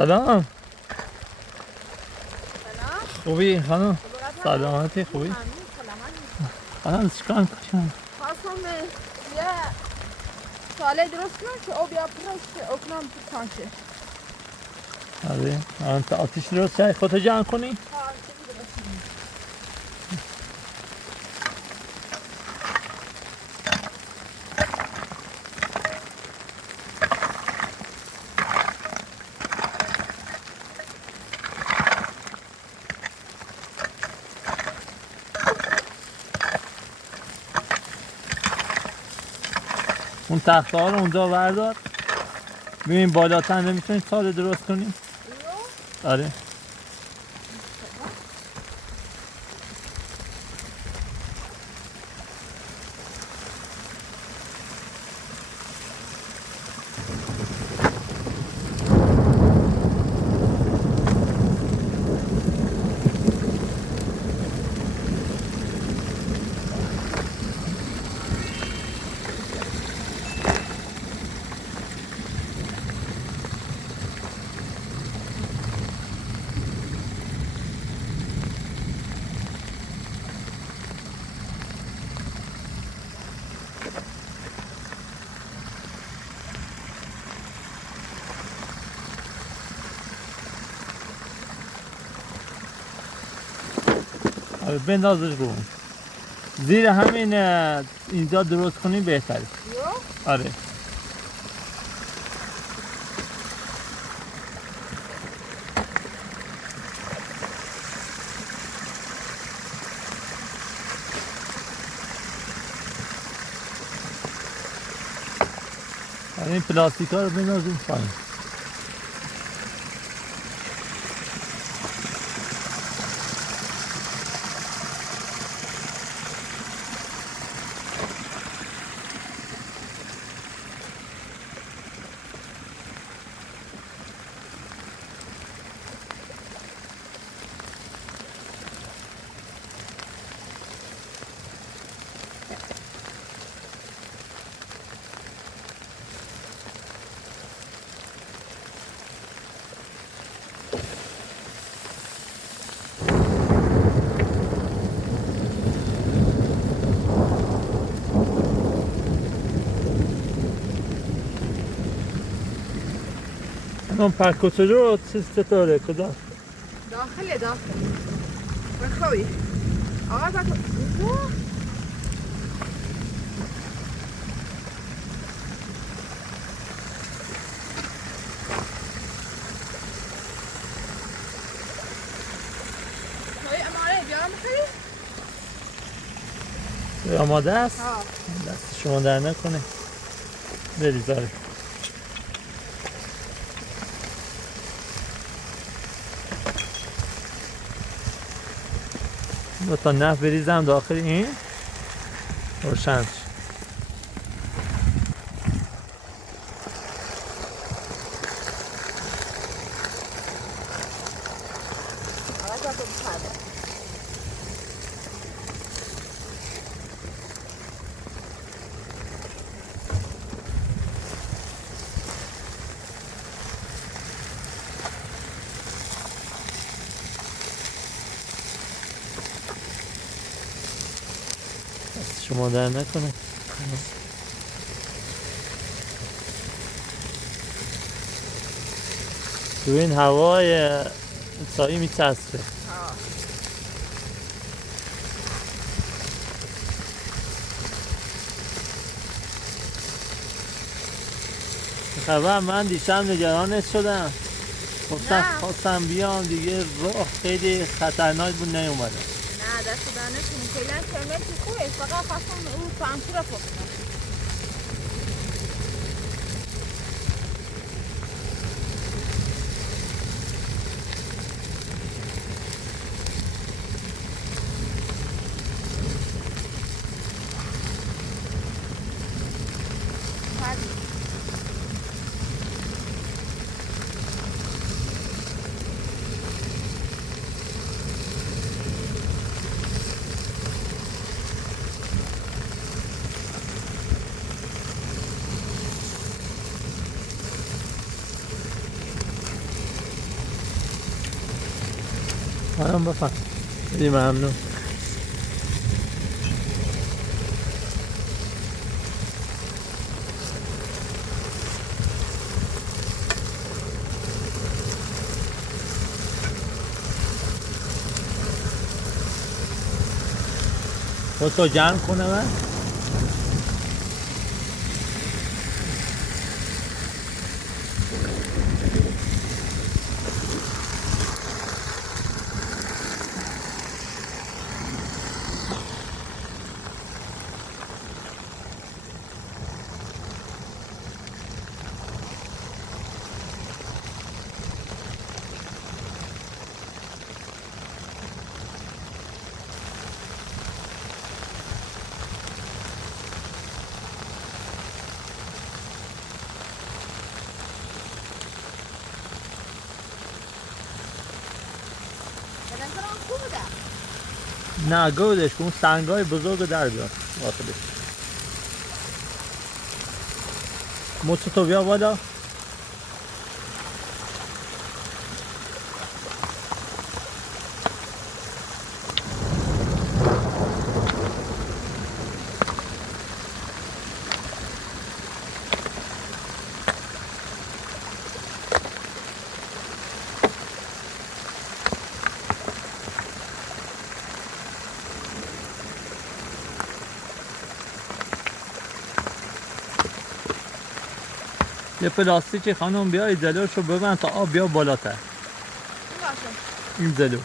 سلام. سلام. خوبی خانم؟ سلام. سلامتی خوبی؟ ممنون سلامت. خانم چیکار می‌کنی؟ خواستم یه ساله درست کنم که او بیا پرش اکنام تو کانشه. آره. انت آتیش درست کردی خودت جمع کنی؟ چه درست کنم؟ اون تخته ها رو اونجا بردار. ببین بالاتر نمیتونی ساله درست کنی؟ آره. آره بندازش رو. زیر همین اینجا درست کنی بهتره. آره. این پلاستیک ها رو بندازیم پایین. اون پرکوچه رو چطوره کجا؟ داخل بخوی آقا بکن اماره بیارم بخوی؟ آماده است؟ دست شما در نکنه. بریزاره. دو تا نف بریزم داخل این روشن شد. شما در نکنه. تو این هوای سایی میچسبه. خبر من دیشب نگرانت شدم. خواستم بیام دیگه راه خیلی خطرناک بود نیومدم. نه دست دانه کنی فعلا کلمتی خوبه فقط خواستم اون پانچو را پختم. خانم بفهم خیلی ممنون. خودتو جمع کنه من نه گودش که اون سنگای بزرگ در بیاد واقعا. موتو بیا بالا. یه پلاستیکی خانم بیای جلوشو ببند تا آب بیا بالاتر. این جلو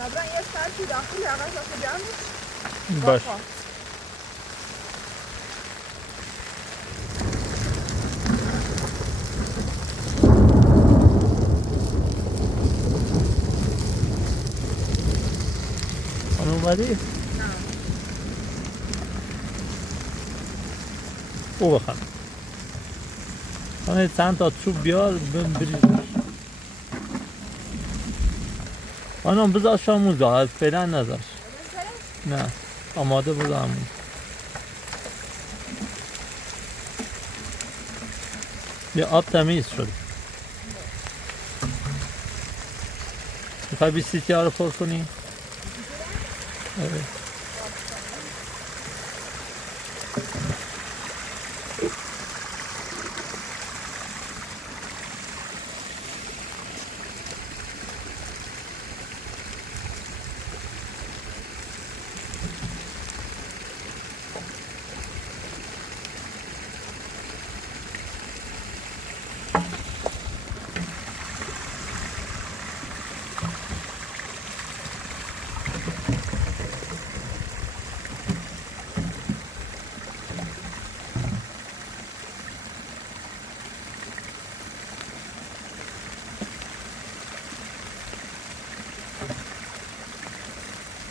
صبرا یه سرکی داخلی آقا شاید جمعش باش. خانم اومدی؟ نه او بخوام خانم چند تا چوب بیار بریز. خانم بذار شاموزا فعلا نذار. نه آماده بود همون. یه آب تمیز شد. میخوای 20 لیتر رو پر کنی؟ آره.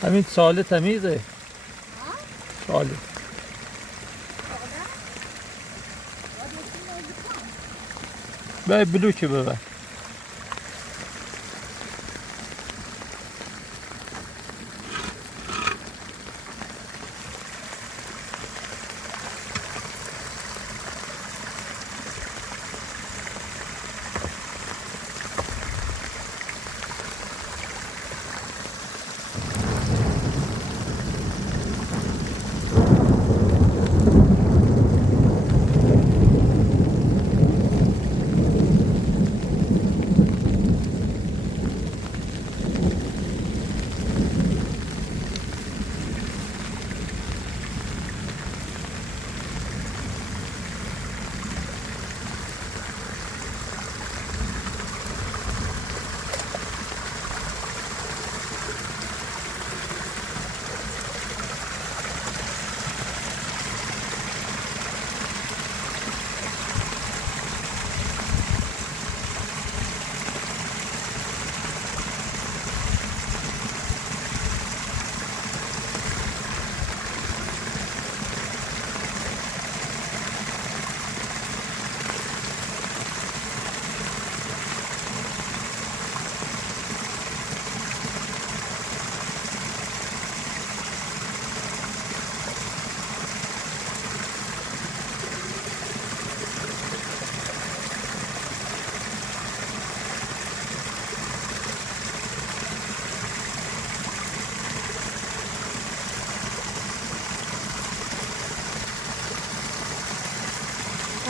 همین ساله تمیزه. ساله بای بلوکی ببر.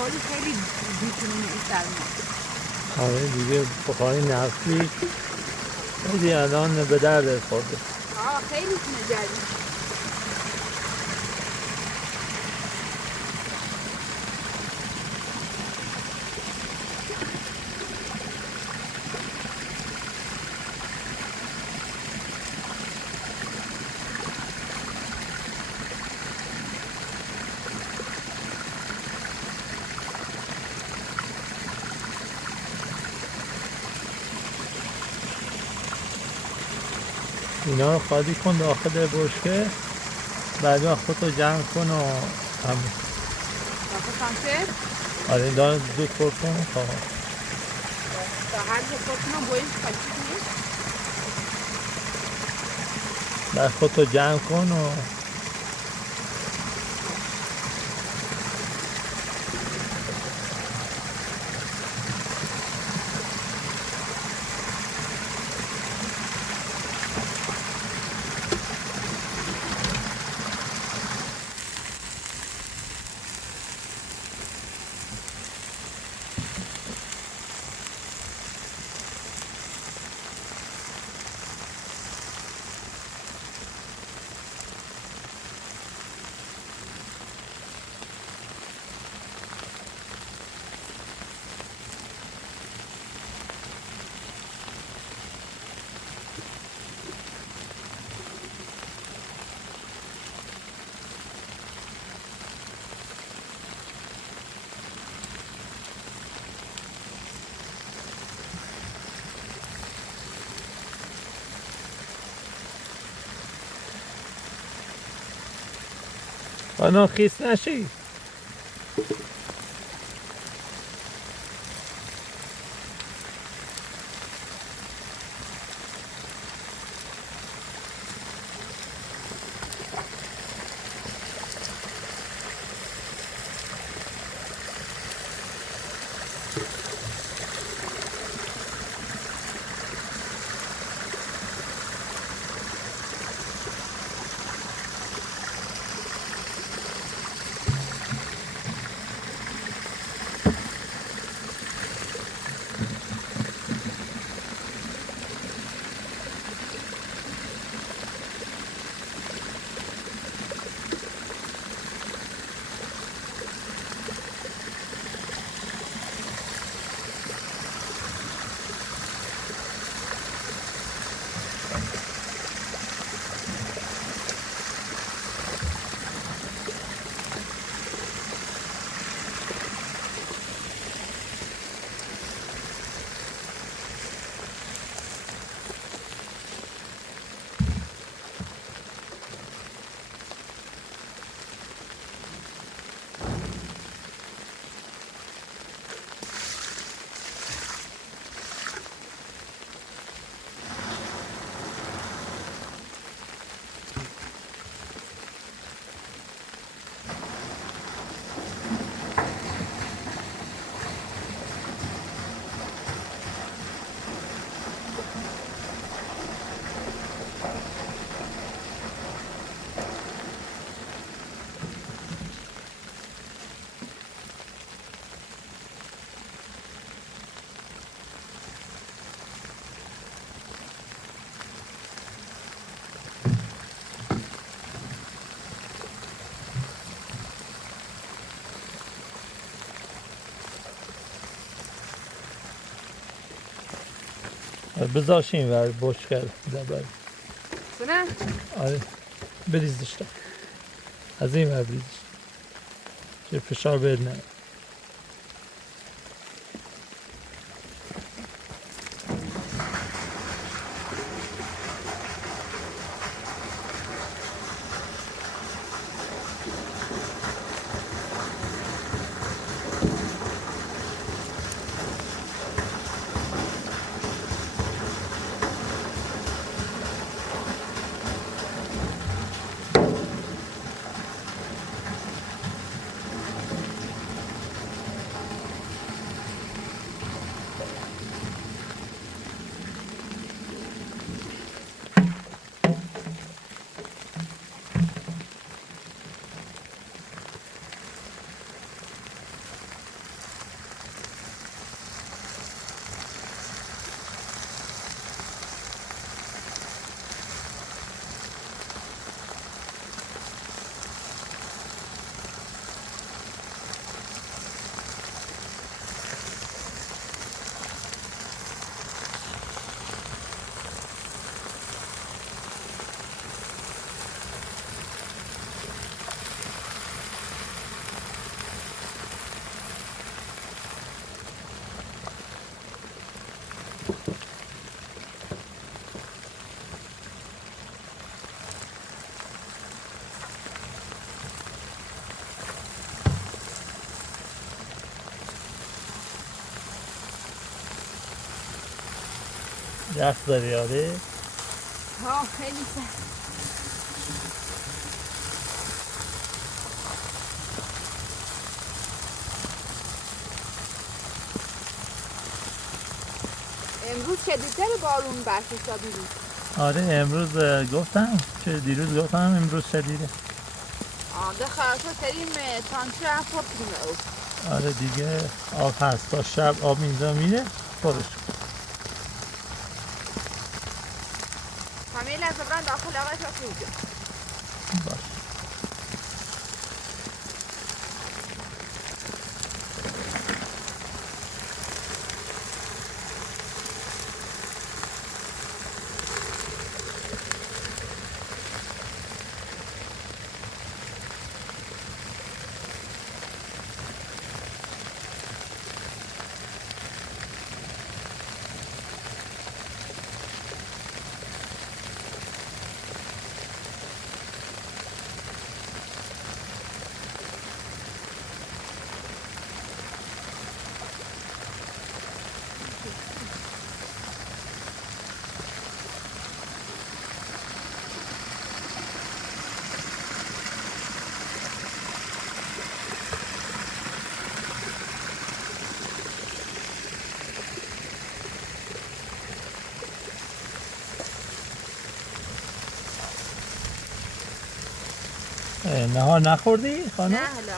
بخاری خیلی میتونه این سرما. آره دیگه بخاری نفتی خیلی الان به درد خورده. خیلی میتونه جدید. اینا رو خالی کن داخل بشکه، بعد خودتو جمع کن و هم. داخل کنسر؟ آره دارم زود پر کن تا هر جا پر کنم باید خالی کنیم. بعد خودتو جمع کن و آنو خیس نشی. بذارش این ور بشکه زبر. نه؟ آره بریزش تا از این ور بریزش چه فشار بهت نه. یخ داری آره؟ ها خیلی سخت. امروز شدیدتر بارون برف حسابی بود. آره امروز گفتم چه دیروز گفتم امروز شدیده. ده خراشا تریم تانچه افا پریمه او. آره دیگه آب هست تا شب آب اینجا میره خودش. همه لحظه برن داخل آقای شاکوزه. باش. نهار نخوردی خانم؟ نه هلا.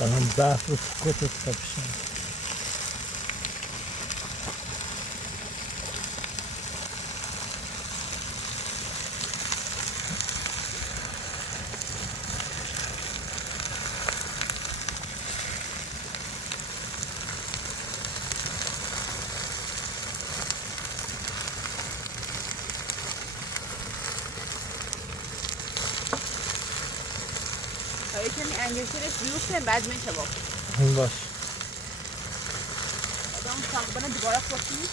الان برف رو سکوت استفشن. کمی انگشترش بیوسته بعد میشه با. باش. آدم ساقبانه دوباره خوشی.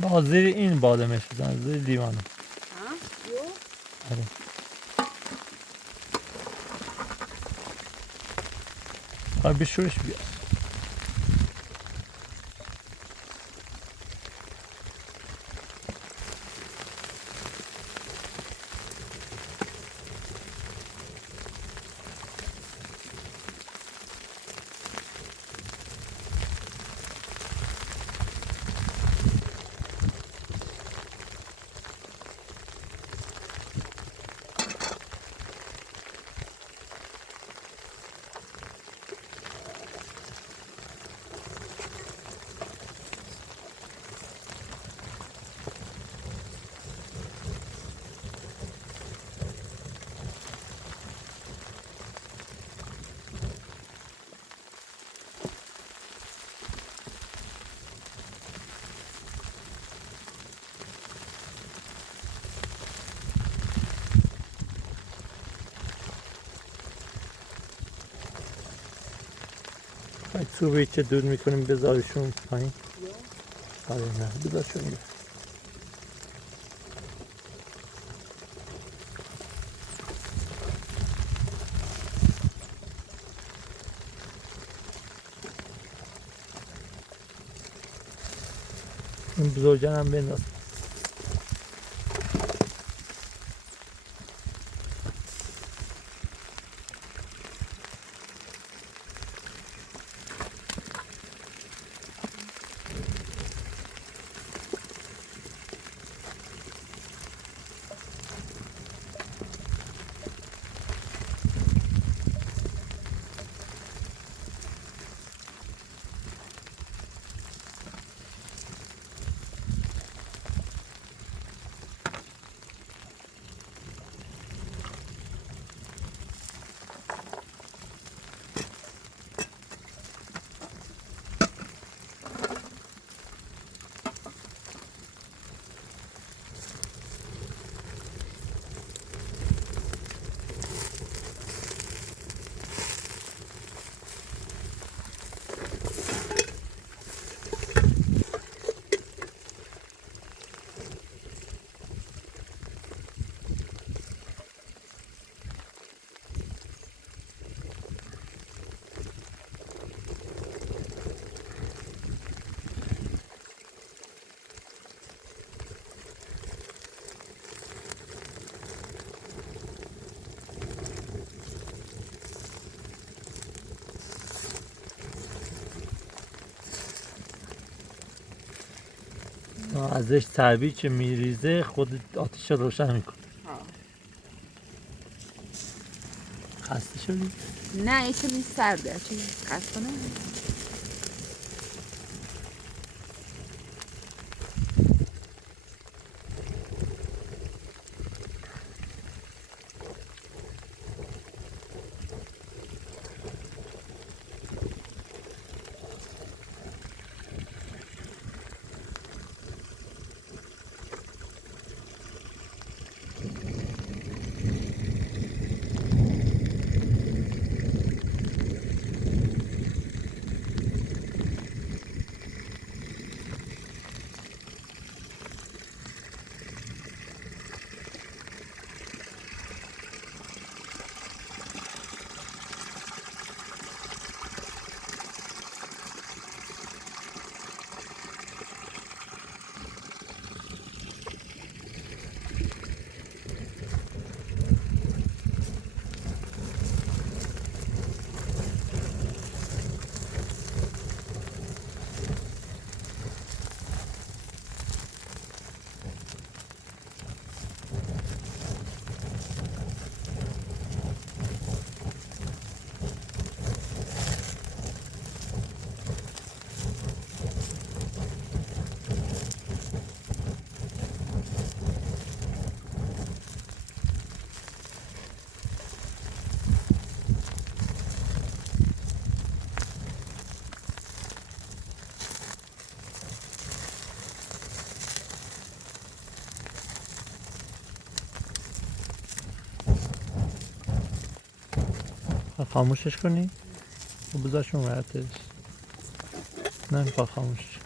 با زیر این بادمش بزن، زیر لیوانو. ها؟ یو؟ آره. خواهی بشورش بیا. خواهی چوبی که دور میکنیم بذارشون پایین. آره نه بذارشون اینجا. این بزرگن هم بنداز. ازش چربی که میریزه خود آتیش رو روشن میکنه. خسته شدی؟ نه این چیزی سرده چیزی خسته نه. خاموشش کنی؟ و بذارشون ورتش. نمیخواد خاموشش.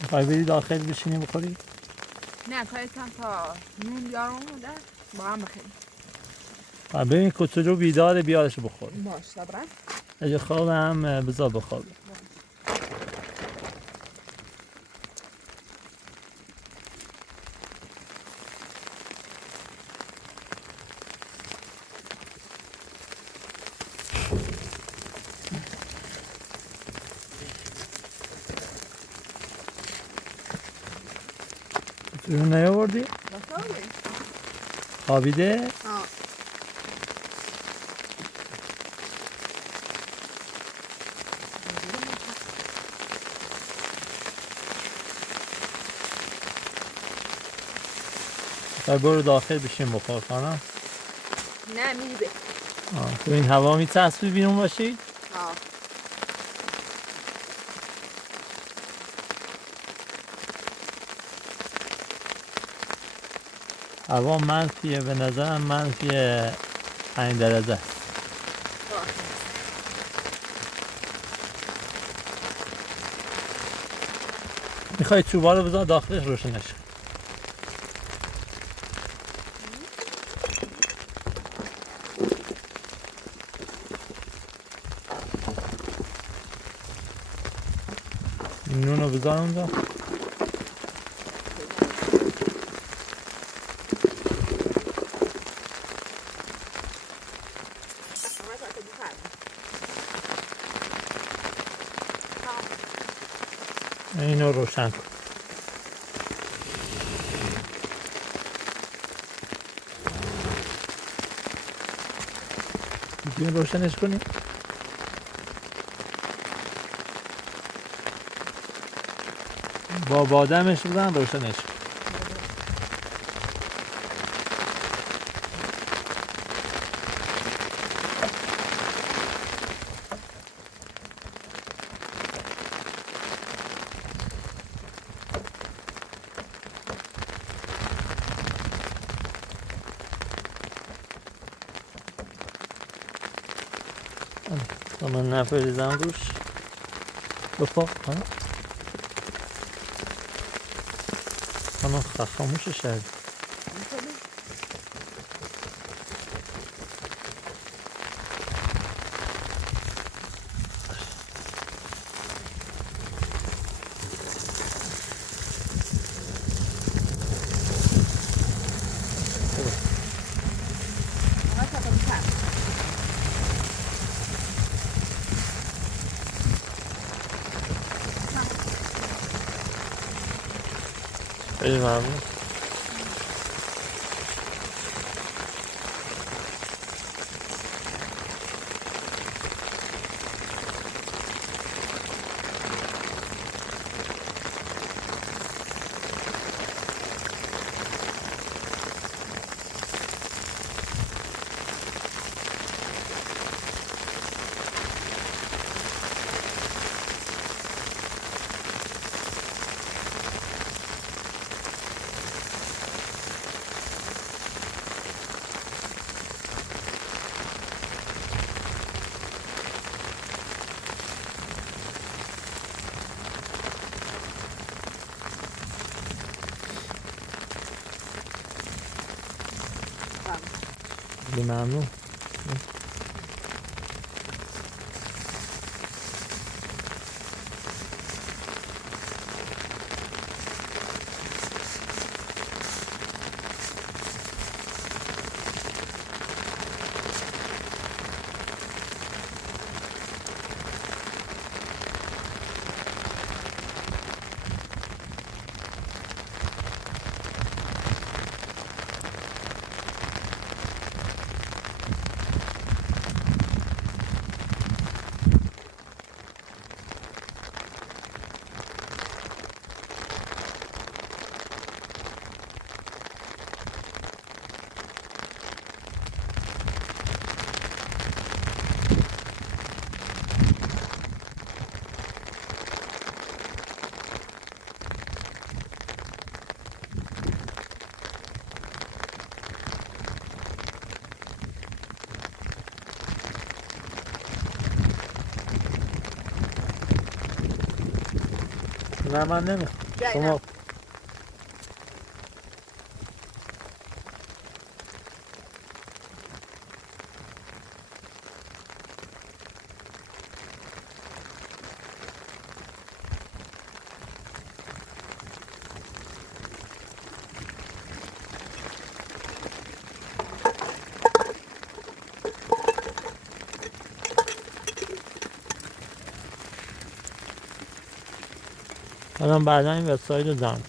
میخوای بری داخل بشینی بخوری؟ نه کایتم تا نون بیارم ده با هم بخوریم. ببین کوچولو بیداره بیارش بخور. باش صبرا. اگه خواب هم بذار بخواب. کوچولو نیاوردی؟ بخوابی؟ خوابیده؟ آه. برو داخل بشین بخور خانم. نه میبه. تو این هوا میچسبی بیرون باشی؟ هوا منفیه، به نظرم منفی 5 درجه است. میخوای چوبا رو بذار داخلش روشنش کن. نون رو بذار اونجا. اینو روشن کن. دیگه روشنش کنی؟ با بادمش بزن روشنش کن. تا من نفریزم روش بپا خانم خاموشش کرد. خیلی ممنون. خیلی ممنون. نه من نمیخوام. شما الان بعدا این وبسایت رو دارم.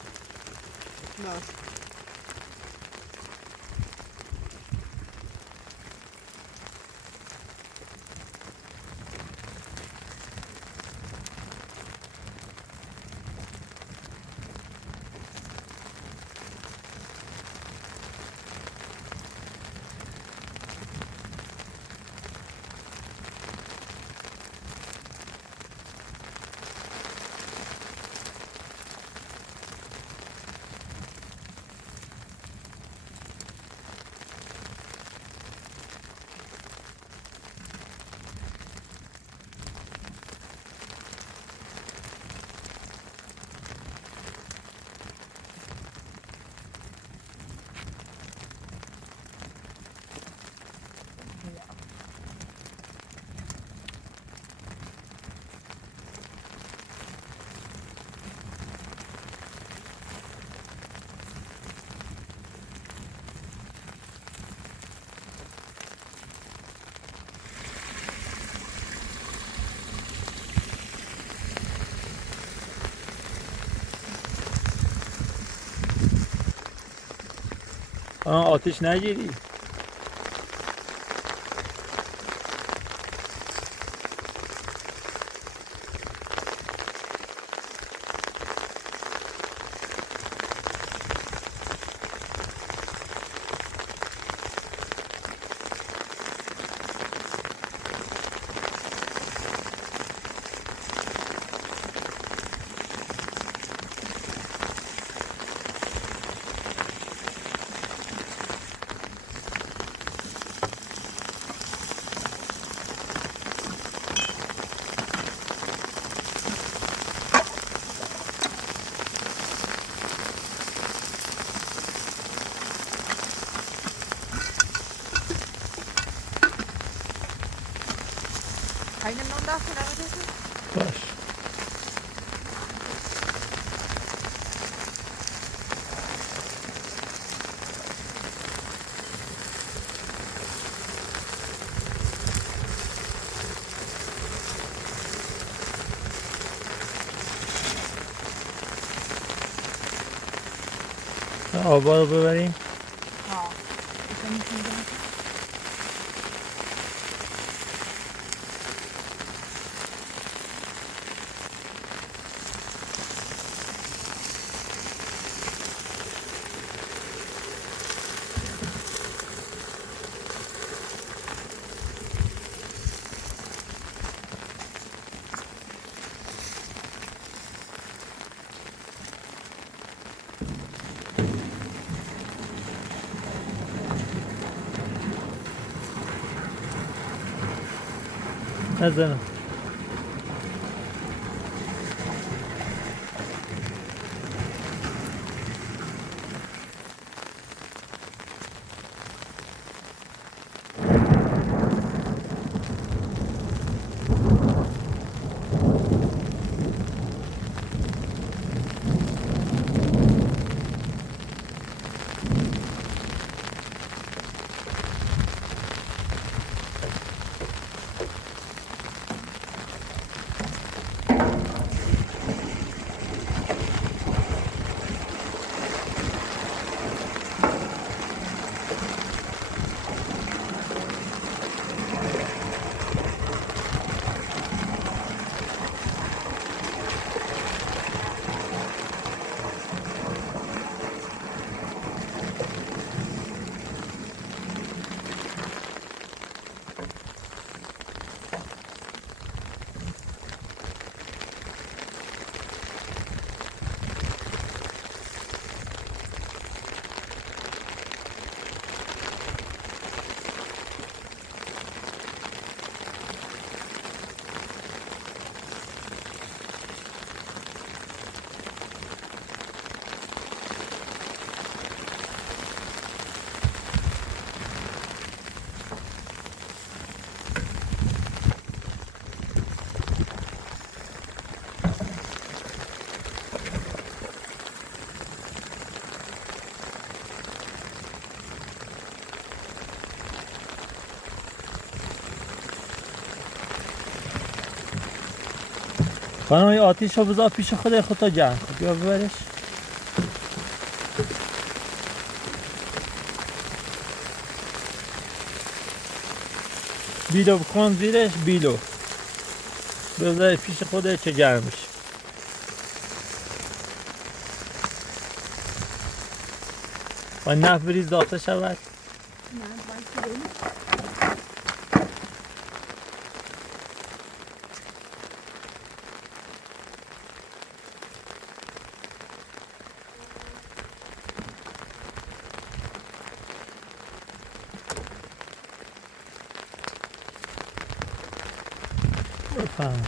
آتیش نگیری. Aynı nonda sonra mı? باش. آبا رو ببریم. ها. نزنم. خانم این آتیش رو بذار پیش خود تا جمع کن. بیا ببرش. بیلو بکن زیرش. بیلو بذار پیش خوده چه گرم میشه. و نفت بریز داخل شود. بفهم.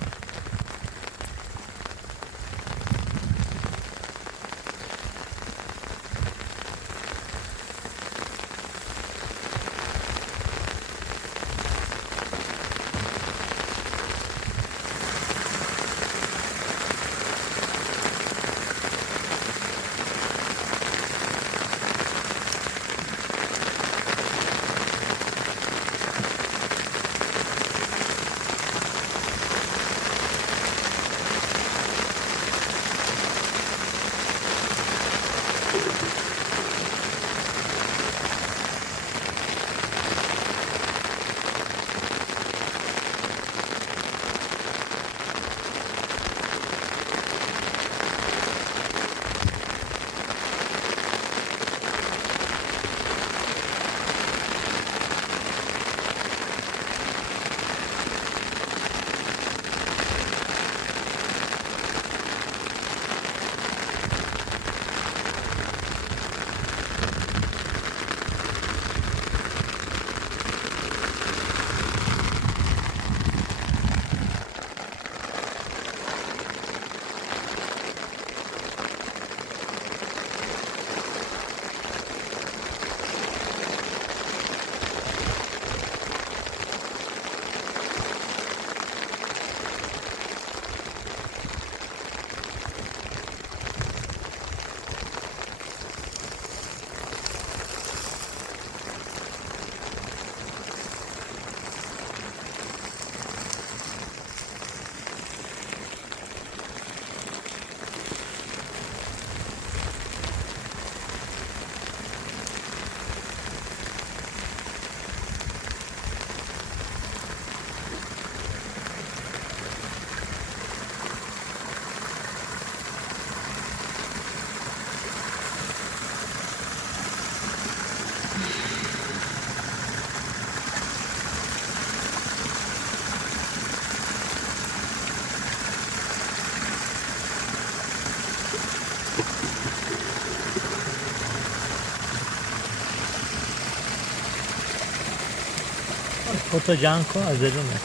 خودتو جمع کن از درونه.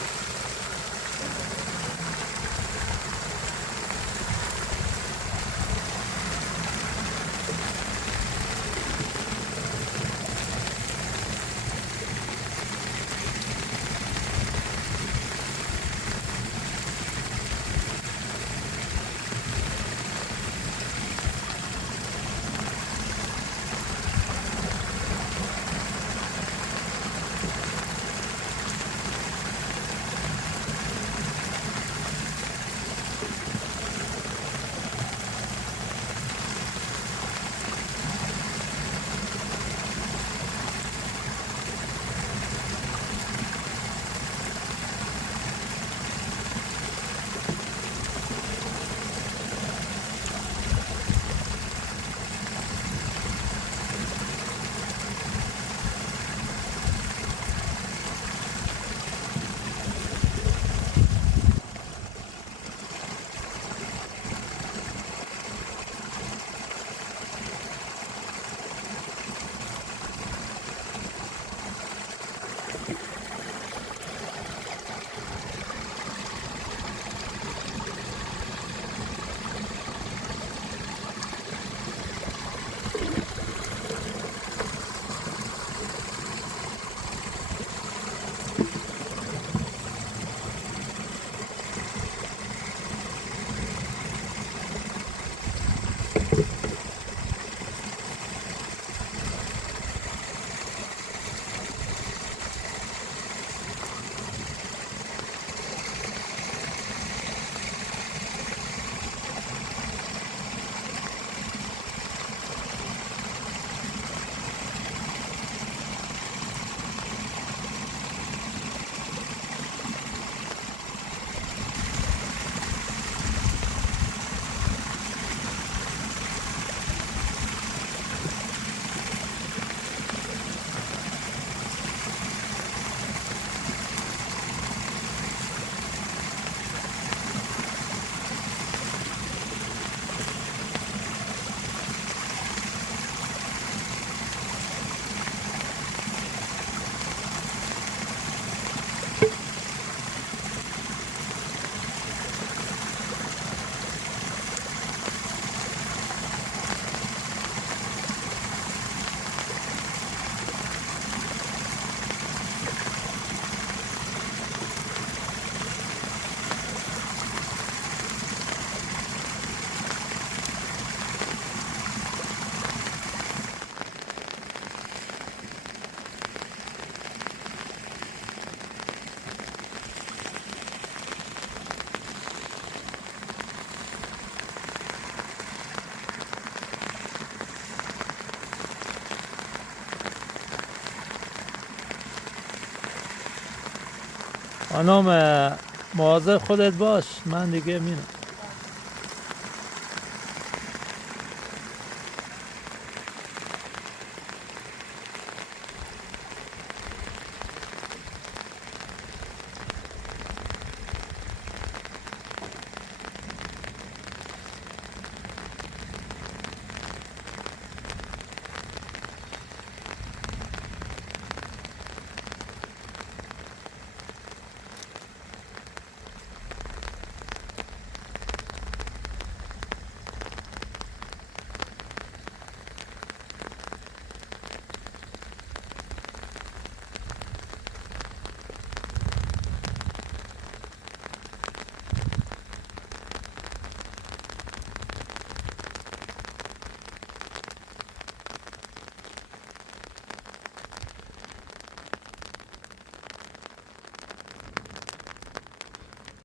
خانم مواظب خودت باش، من دیگه میرم.